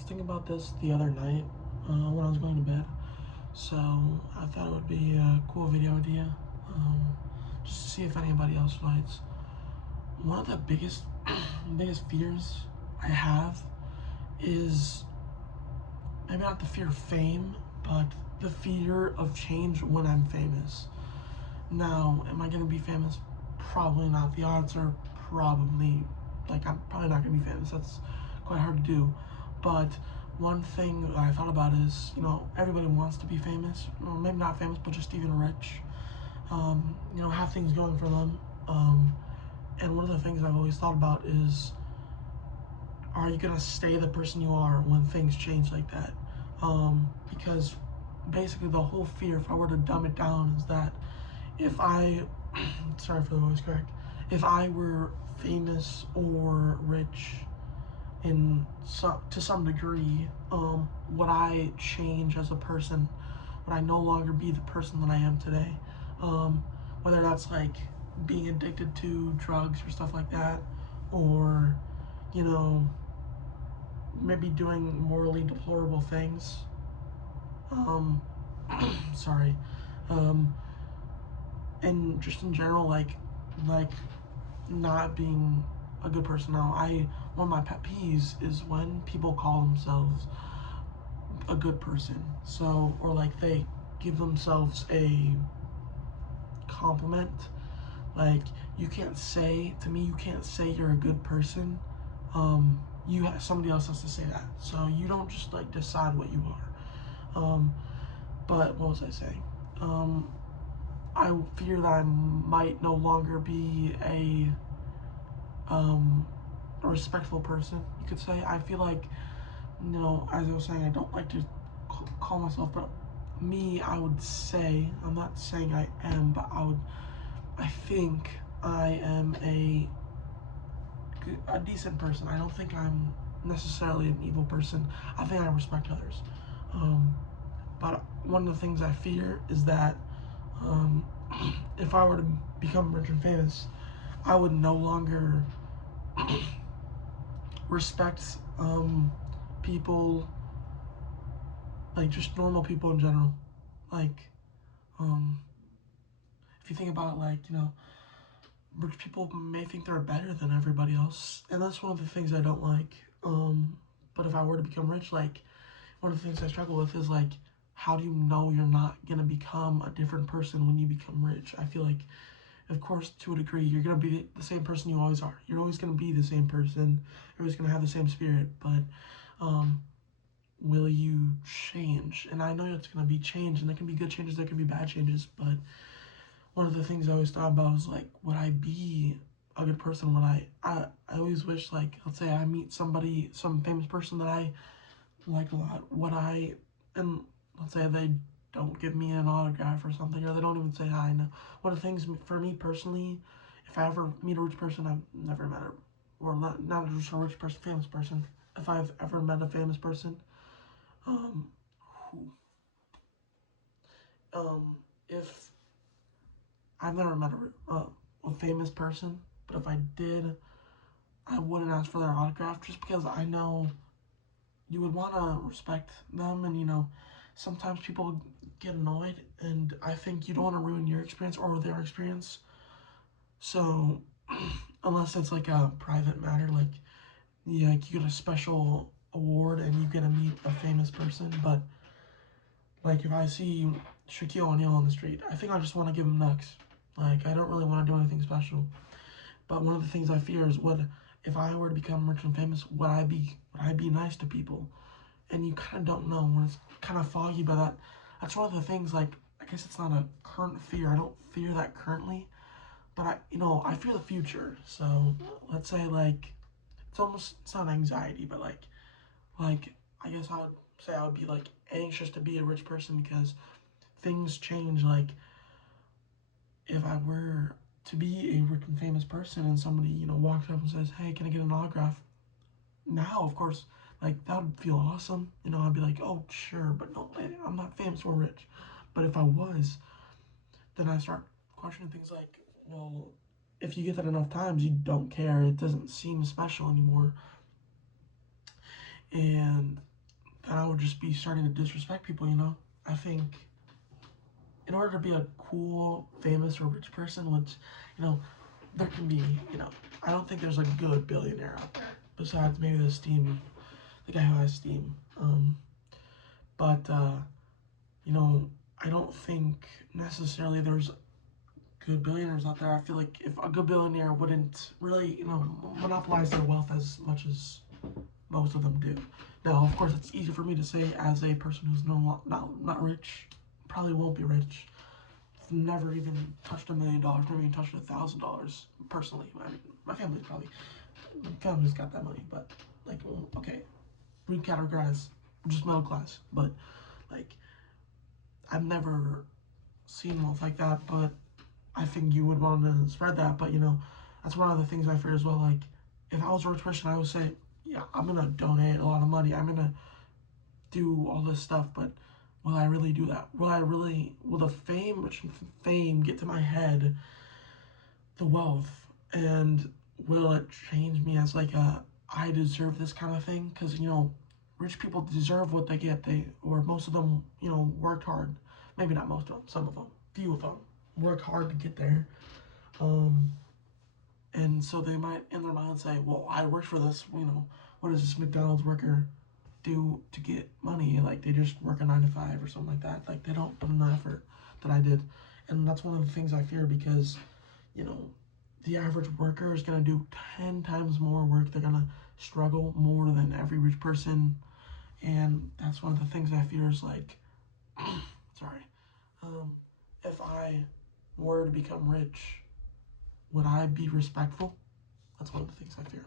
was thinking about this the other night when I was going to bed. So I thought it would be a cool video idea, just to see if anybody else relates. One of the biggest fears I have is maybe not the fear of fame, but the fear of change when I'm famous. Now, am I going to be famous? Probably not. The odds are probably, I'm probably not going to be famous. That's quite hard to do. But one thing that I thought about is, everybody wants to be famous. Or maybe not famous, but just even rich. Have things going for them. And one of the things I've always thought about is, are you going to stay the person you are when things change like that? Because basically the whole fear, if I were to dumb it down, is that if I, sorry for the voice crack, if I were famous or rich to some degree, would I change as a person? Would I no longer be the person that I am today? Whether that's like being addicted to drugs or stuff like that, or, maybe doing morally deplorable things. Sorry. Um, and just in general, like not being a good person. Now, one of my pet peeves is when people call themselves a good person. So, or like they give themselves a compliment. Like, you can't say to me, you can't say you're a good person. Somebody else has to say that. So you don't just like decide what you are. But what was I saying? I fear that I might no longer be a respectful person, you could say. I feel like, as I was saying, I don't like to call myself, but me, I would say, I'm not saying I am, but I think I am a decent person. I don't think I'm necessarily an evil person. I think I respect others. But one of the things I fear is that um, if I were to become rich and famous, I would no longer respect people, like just normal people in general. Like, um, if you think about it, rich people may think they're better than everybody else, and that's one of the things I don't like. But if I were to become rich, one of the things I struggle with is how do you know you're not gonna become a different person when you become rich? I feel like, of course, to a degree, you're gonna be the same person you always are. You're always gonna be the same person. You're always gonna have the same spirit, but will you change? And I know it's gonna be change, and there can be good changes, there can be bad changes, but one of the things I always thought about was would I be a good person? I always wish, let's say I meet somebody, some famous person that I like a lot, and let's say they don't give me an autograph or something, or they don't even say hi. No. One of the things for me personally, if I ever meet a rich person I've never met, or not just a rich person, famous person, if I've ever met a famous person, um, who, if I've never met a famous person, but if I did, I wouldn't ask for their autograph just because I know you would want to respect them, and sometimes people get annoyed, and I think you don't want to ruin your experience or their experience. So unless it's like a private matter, you get a special award and you get to meet a famous person, but if I see Shaquille O'Neal on the street, I think I just want to give him nugs. I don't really want to do anything special. But one of the things I fear is, if I were to become rich and famous, would I be nice to people? And you kind of don't know when it's kind of foggy. But that's one of the things. I guess it's not a current fear. I don't fear that currently, but I fear the future. So let's say it's not anxiety, but I guess I would say I would be anxious to be a rich person because things change. If I were to be a rich and famous person and somebody walks up and says, "Hey, can I get an autograph?" Now, of course, that would feel awesome. I'd be like, "Oh, sure," but no, I'm not famous or rich. But if I was, then I start questioning things well, if you get that enough times, you don't care. It doesn't seem special anymore. And just be starting to disrespect people, you know? I think in order to be a cool, famous, or rich person, which, you know, there can be, you know, I don't think there's a good billionaire out there besides maybe the guy who has Steam. But, you know, I don't think necessarily there's good billionaires out there. I feel like if a good billionaire wouldn't really, you know, monopolize their wealth as much as most of them do. Now, of course, it's easy for me to say as a person who's not rich, probably won't be rich. Never even touched $1 million, never even touched $1,000 personally. My family's got that money, but like, okay, recategorize, just middle class. But like, I've never seen wealth like that. But I think you would want to spread that. But you know, that's one of the things I fear as well. Like, if I was a rich person, I would say, yeah, I'm gonna donate a lot of money. I'm gonna do all this stuff, but will I really do that? Will the fame get to my head, the wealth, and will it change me as like I deserve this kind of thing? Because, you know, rich people deserve what they get. Or most of them, you know, worked hard. Maybe not most of them, some of them, few of them work hard to get there. And so they might, in their mind, say, well, I worked for this, you know, what does this McDonald's worker do to get money? Like, they just work a 9 to 5 or something like that. Like, they don't put in the effort that I did. And that's one of the things I fear because, you know, the average worker is going to do 10 times more work. They're going to struggle more than every rich person. And that's one of the things I fear is like, sorry, if I were to become rich, would I be respectful? That's one of the things I fear.